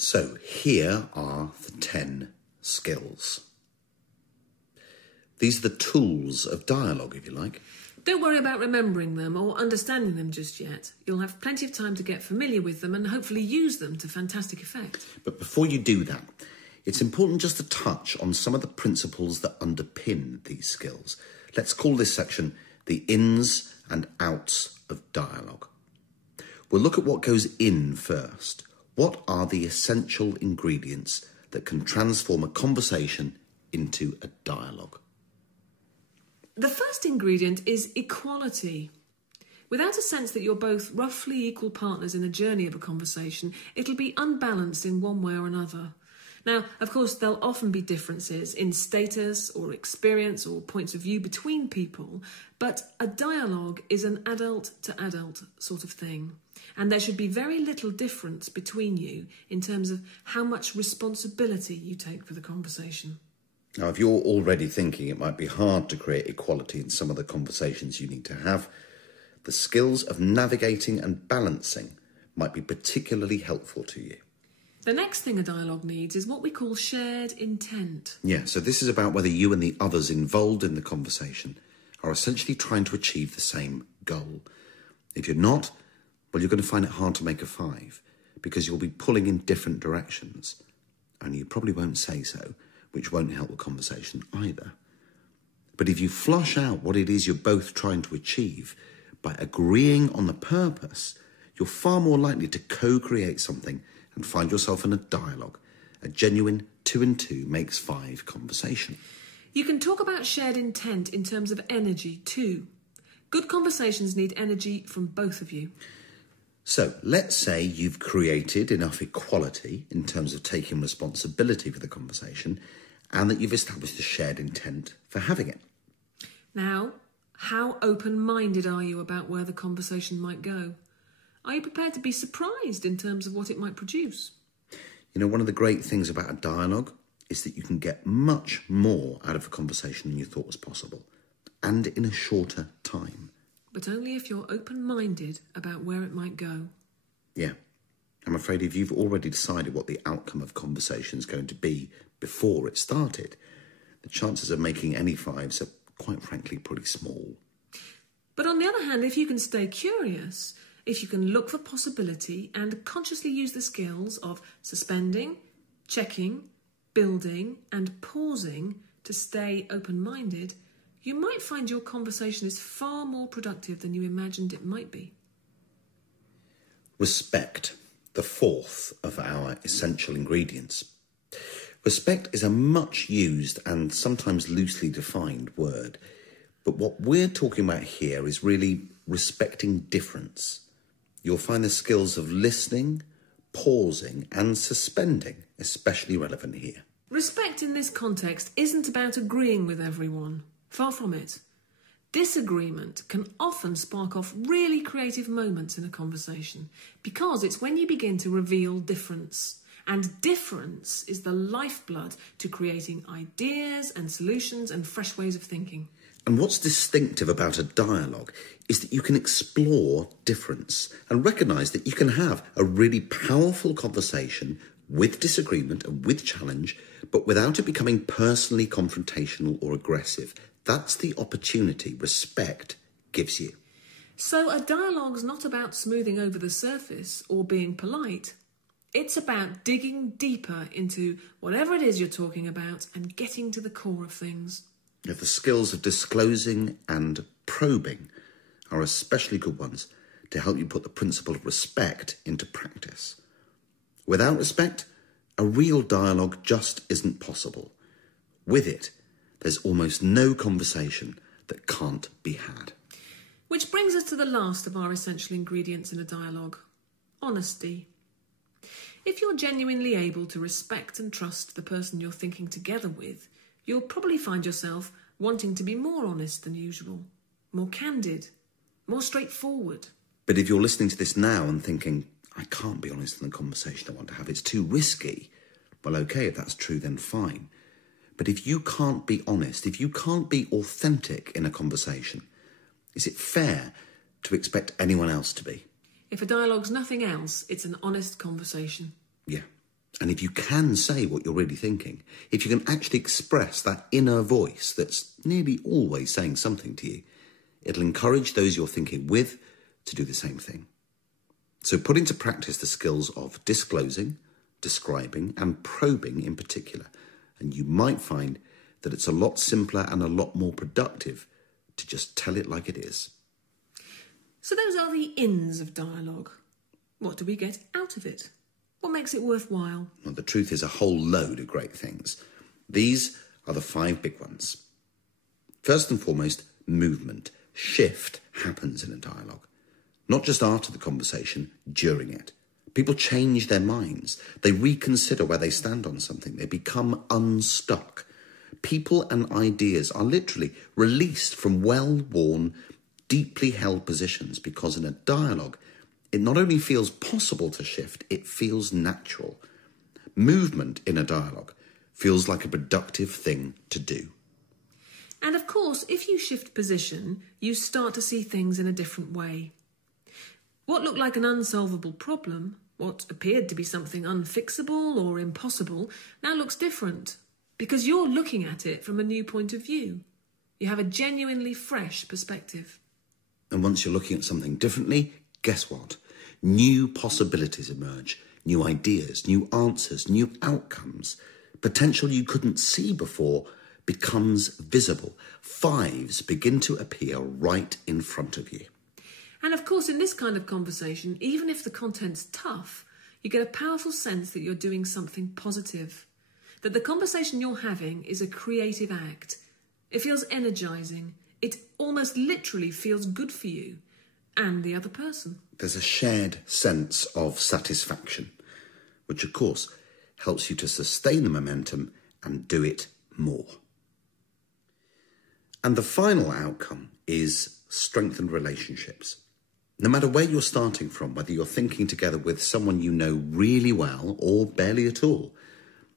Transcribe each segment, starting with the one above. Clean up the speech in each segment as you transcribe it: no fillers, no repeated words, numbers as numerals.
So here are the 10 skills. These are the tools of dialogue, if you like. Don't worry about remembering them or understanding them just yet. You'll have plenty of time to get familiar with them and hopefully use them to fantastic effect. But before you do that, it's important just to touch on some of the principles that underpin these skills. Let's call this section the ins and outs of dialogue. We'll look at what goes in first. What are the essential ingredients that can transform a conversation into a dialogue? The first ingredient is equality. Without a sense that you're both roughly equal partners in the journey of a conversation, it'll be unbalanced in one way or another. Now, of course, there'll often be differences in status or experience or points of view between people, but a dialogue is an adult-to-adult sort of thing, and there should be very little difference between you in terms of how much responsibility you take for the conversation. Now, if you're already thinking it might be hard to create equality in some of the conversations you need to have, the skills of navigating and balancing might be particularly helpful to you. The next thing a dialogue needs is what we call shared intent. Yeah, so this is about whether you and the others involved in the conversation are essentially trying to achieve the same goal. If you're not, well, you're going to find it hard to make a 5 because you'll be pulling in different directions, and you probably won't say so, which won't help the conversation either. But if you flush out what it is you're both trying to achieve by agreeing on the purpose, you're far more likely to co-create something and find yourself in a dialogue, a genuine 2 and 2 makes 5 conversation. You can talk about shared intent in terms of energy too. Good conversations need energy from both of you. So let's say you've created enough equality in terms of taking responsibility for the conversation and that you've established a shared intent for having it. Now, how open-minded are you about where the conversation might go? Are you prepared to be surprised in terms of what it might produce? You know, one of the great things about a dialogue is that you can get much more out of a conversation than you thought was possible, and in a shorter time. But only if you're open-minded about where it might go. Yeah. I'm afraid if you've already decided what the outcome of conversation is going to be before it started, the chances of making any 5s are, quite frankly, pretty small. But on the other hand, if you can stay curious, if you can look for possibility and consciously use the skills of suspending, checking, building and pausing to stay open-minded, you might find your conversation is far more productive than you imagined it might be. Respect, the 4th of our essential ingredients. Respect is a much used and sometimes loosely defined word, but what we're talking about here is really respecting difference. You'll find the skills of listening, pausing and suspending especially relevant here. Respect in this context isn't about agreeing with everyone. Far from it. Disagreement can often spark off really creative moments in a conversation because it's when you begin to reveal difference. And difference is the lifeblood to creating ideas and solutions and fresh ways of thinking. And what's distinctive about a dialogue is that you can explore difference and recognise that you can have a really powerful conversation with disagreement and with challenge, but without it becoming personally confrontational or aggressive. That's the opportunity respect gives you. So a dialogue's not about smoothing over the surface or being polite. It's about digging deeper into whatever it is you're talking about and getting to the core of things. The skills of disclosing and probing are especially good ones to help you put the principle of respect into practice. Without respect, a real dialogue just isn't possible. With it, there's almost no conversation that can't be had. Which brings us to the last of our essential ingredients in a dialogue: honesty. If you're genuinely able to respect and trust the person you're thinking together with, you'll probably find yourself wanting to be more honest than usual, more candid, more straightforward. But if you're listening to this now and thinking, I can't be honest in the conversation I want to have, it's too risky, well, okay, if that's true, then fine. But if you can't be honest, if you can't be authentic in a conversation, is it fair to expect anyone else to be? If a dialogue's nothing else, it's an honest conversation. Yeah, And if you can say what you're really thinking, if you can actually express that inner voice that's nearly always saying something to you, it'll encourage those you're thinking with to do the same thing. So put into practice the skills of disclosing, describing, and probing in particular, and you might find that it's a lot simpler and a lot more productive to just tell it like it is. So those are the ins of dialogue. What do we get out of it? What makes it worthwhile? Well, the truth is a whole load of great things. These are the 5 big ones. First and foremost, movement. Shift happens in a dialogue. Not just after the conversation, during it. People change their minds. They reconsider where they stand on something. They become unstuck. People and ideas are literally released from well-worn, deeply held positions because in a dialogue, it not only feels possible to shift, it feels natural. Movement in a dialogue feels like a productive thing to do. And of course, if you shift position, you start to see things in a different way. What looked like an unsolvable problem, what appeared to be something unfixable or impossible, now looks different because you're looking at it from a new point of view. You have a genuinely fresh perspective. And once you're looking at something differently, guess what? New possibilities emerge, new ideas, new answers, new outcomes. Potential you couldn't see before becomes visible. 5s begin to appear right in front of you. And of course, in this kind of conversation, even if the content's tough, you get a powerful sense that you're doing something positive, that the conversation you're having is a creative act. It feels energizing. It almost literally feels good for you and the other person. There's a shared sense of satisfaction, which of course helps you to sustain the momentum and do it more. And the final outcome is strengthened relationships. No matter where you're starting from, whether you're thinking together with someone you know really well or barely at all,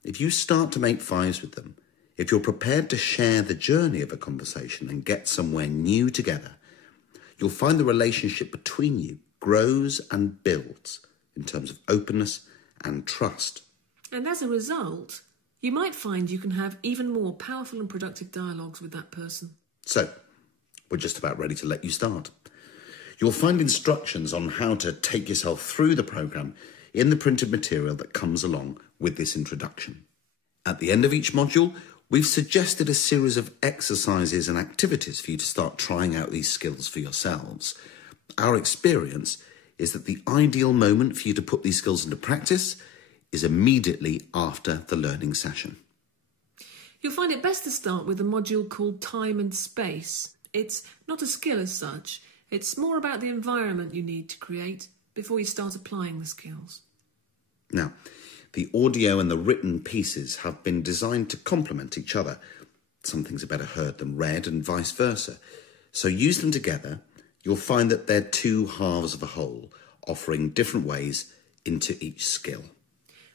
if you start to make 5s with them, if you're prepared to share the journey of a conversation and get somewhere new together, you'll find the relationship between you grows and builds in terms of openness and trust. And as a result, you might find you can have even more powerful and productive dialogues with that person. So, we're just about ready to let you start. You'll find instructions on how to take yourself through the programme in the printed material that comes along with this introduction. At the end of each module, we've suggested a series of exercises and activities for you to start trying out these skills for yourselves. Our experience is that the ideal moment for you to put these skills into practice is immediately after the learning session. You'll find it best to start with a module called Time and Space. It's not a skill as such. It's more about the environment you need to create before you start applying the skills. Now, the audio and the written pieces have been designed to complement each other. Some things are better heard than read and vice versa. So use them together. You'll find that they're 2 halves of a whole, offering different ways into each skill.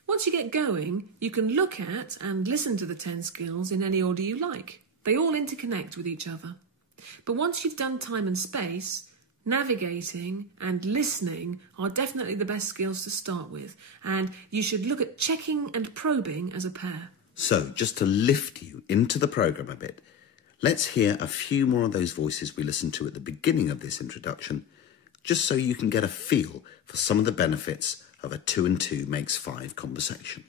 Once you get going, you can look at and listen to the 10 skills in any order you like. They all interconnect with each other. But once you've done Time and Space, navigating and listening are definitely the best skills to start with, and you should look at checking and probing as a pair. So, just to lift you into the programme a bit, let's hear a few more of those voices we listened to at the beginning of this introduction, just so you can get a feel for some of the benefits of a 2 and 2 makes 5 conversation.